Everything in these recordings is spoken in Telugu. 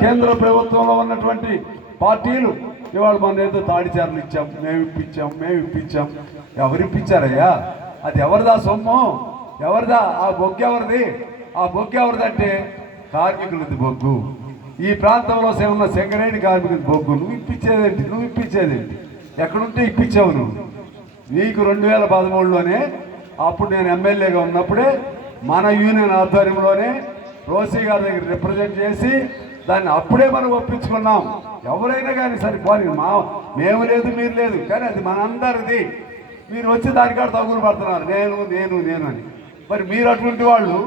కేంద్ర ప్రభుత్వంలో ఉన్నటువంటి పార్టీలు ఇవాళ మన ఏదో తాడిచారులు ఇచ్చాం, మేము ఇప్పించాం. ఎవరు ఇప్పించారయ్యా? అది ఎవరిదా సొమ్ము? ఎవరిదా? ఆ బొగ్గు ఎవరిది? ఆ బొగ్గు ఎవరిదంటే కార్మికులది బొగ్గు. ఈ ప్రాంతంలో ఉన్న సెంగరేణి కార్మికులది బొగ్గు. నువ్వు ఇప్పించేదేంటి? ఎక్కడుంటే ఇప్పించావు నువ్వు. నీకు 2013లోనే అప్పుడు నేను ఎమ్మెల్యేగా ఉన్నప్పుడే మన యూనియన్ ఆధ్వర్యంలోనే రోసీ గారి దగ్గర రిప్రజెంట్ చేసి దాన్ని అప్పుడే మనం ఒప్పించుకున్నాం. ఎవరైనా కానీ సరే మేము లేదు మీరు లేదు, కానీ అది మనందరిది. మీరు వచ్చి దానికాడ తగులు పడుతున్నారు, నేను అని. మరి మీరు అటువంటి వాళ్ళు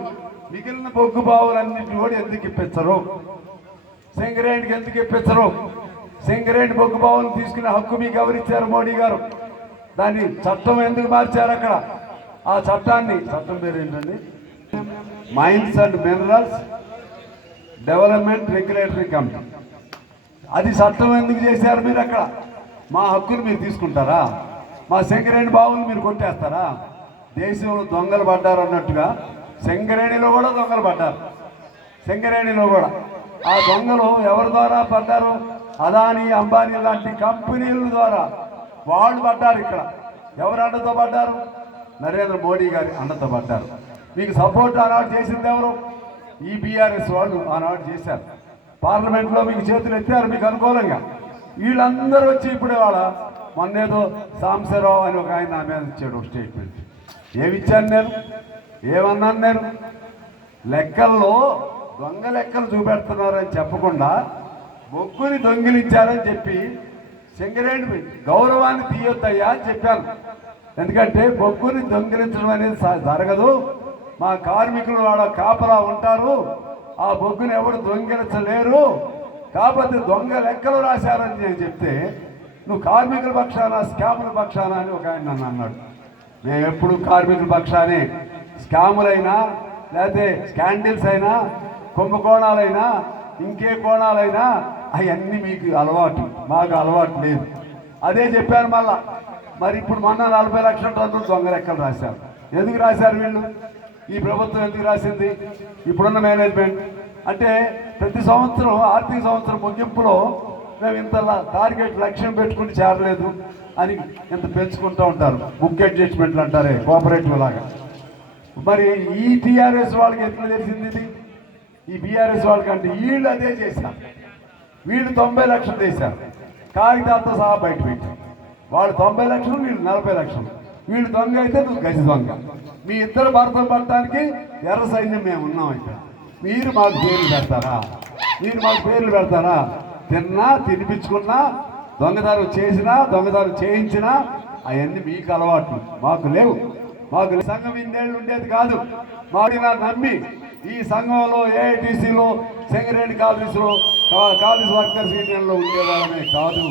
మిగిలిన బొగ్గు బావులన్నింటినీ కూడా ఎందుకు ఇప్పించరు? సింగరేణికి ఎందుకు ఇప్పించరు? సింగరేణి బొగ్గు బావులు తీసుకునే హక్కు మీకు ఎవరిచ్చారు? మోడీ గారు. దాన్ని చట్టం ఎందుకు మార్చారు అక్కడ? ఆ చట్టం పేరు ఏంటండి? Mines and minerals development regulatory committee. అది చట్టం ఎందుకు చేశారు మీరు అక్కడ? మా హక్కులు మీరు తీసుకుంటారా? మా సింగరేణి బావులు మీరు కొట్టేస్తారా? దేశంలో దొంగలు పడ్డారు అన్నట్టుగా సింగరేణిలో కూడా దొంగలు పడ్డారు. సింగరేణిలో కూడా ఆ దొంగలు ఎవరి ద్వారా పడ్డారు? అదానీ, అంబానీ లాంటి కంపెనీల ద్వారా వాళ్ళు పడ్డారు. ఇక్కడ ఎవరు అండతో పడ్డారు? నరేంద్ర మోడీ గారి అండతో పడ్డారు. మీకు సపోర్ట్ ఆనాడు చేసింది ఎవరు? ఈ బీఆర్ఎస్ వాళ్ళు ఆనాడు చేశారు. పార్లమెంట్లో మీకు చేతులు ఎత్తారు మీకు అనుకూలంగా. వీళ్ళందరూ వచ్చి ఇప్పుడు వాళ్ళ మొన్నేదో సాంబశివరావు అని ఒక ఆయన నా మీద ఇచ్చాడు ఒక స్టేట్మెంట్. ఏమిచ్చాను నేను? ఏమన్నాను నేను? లెక్కల్లో దొంగ లెక్కలు చూపెడుతున్నారని చెప్పకుండా బొగ్గుని దొంగిలించారని చెప్పి సింగరేణి గౌరవాన్ని తీయొద్దయ్యా అని చెప్పాను. ఎందుకంటే బొగ్గుని దొంగిలించడం అనేది జరగదు. మా కార్మికులు వాళ్ళ కాపలా ఉంటారు. ఆ బొగ్గుని ఎవరు దొంగిలించలేరు. కాకపోతే దొంగ లెక్కలు రాశారని నేను చెప్తే నువ్వు కార్మికుల పక్షాన, స్కాముల పక్షాన అని ఒక ఆయన నన్ను అన్నాడు. మేము ఎప్పుడు కార్మికుల పక్షానే. స్కాములైనా లేకపోతే స్కాండిల్స్ అయినా, కుంభకోణాలైనా, ఇంకే కోణాలైనా అవన్నీ మీకు అలవాటు, మాకు అలవాటు లేదు. అదే చెప్పాను మళ్ళా. మరి ఇప్పుడు మొన్న 40 లక్షల టన్నులు దొంగ లెక్కలు రాశారు. ఎందుకు రాశారు వీళ్ళు? ఈ ప్రభుత్వం ఎందుకు రాసింది? ఇప్పుడున్న మేనేజ్మెంట్ అంటే ప్రతి సంవత్సరం ఆర్థిక సంవత్సరం ముగింపులో మేము ఇంత టార్గెట్ లక్ష్యం పెట్టుకుని చేరలేదు అని ఇంత పెంచుకుంటూ ఉంటారు. బుక్ అడ్జస్ట్మెంట్లు అంటారే, కోఆపరేటివ్ లాగా. మరి ఈ టీఆర్ఎస్ వాళ్ళకి ఎట్లా తెలిసింది ఇది? ఈ బీఆర్ఎస్ వాళ్ళకంటే వీళ్ళు అదే చేశారు. వీళ్ళు 90 లక్షలు చేశారు, కాగితాలతో సహా బయట పెట్టారు. వాళ్ళు 90 లక్షలు, వీళ్ళు 40 లక్షలు. వీళ్ళు దొంగ అయితే నువ్వు గజ దొంగ. మీ ఇద్దరు భర్తలు పడటానికి ఎర్ర సైన్యం మేము ఉన్నాం. అయితే మీరు మాకు పేర్లు పెడతారా? తినిపించుకున్నా, దొంగదారు చేసినా, దొంగదారు చేయించినా అవన్నీ మీకు అలవాట్లు, మాకు లేవు. మాకు సంఘం ఇన్నేళ్ళు ఉండేది కాదు. మాకు నమ్మి ఈ సంఘంలో ఏఐటీసీలో, సింగరేణి కాలేజ్ వర్కర్స్ యూనియన్లో ఉండేవాళ్ళమే కాదు.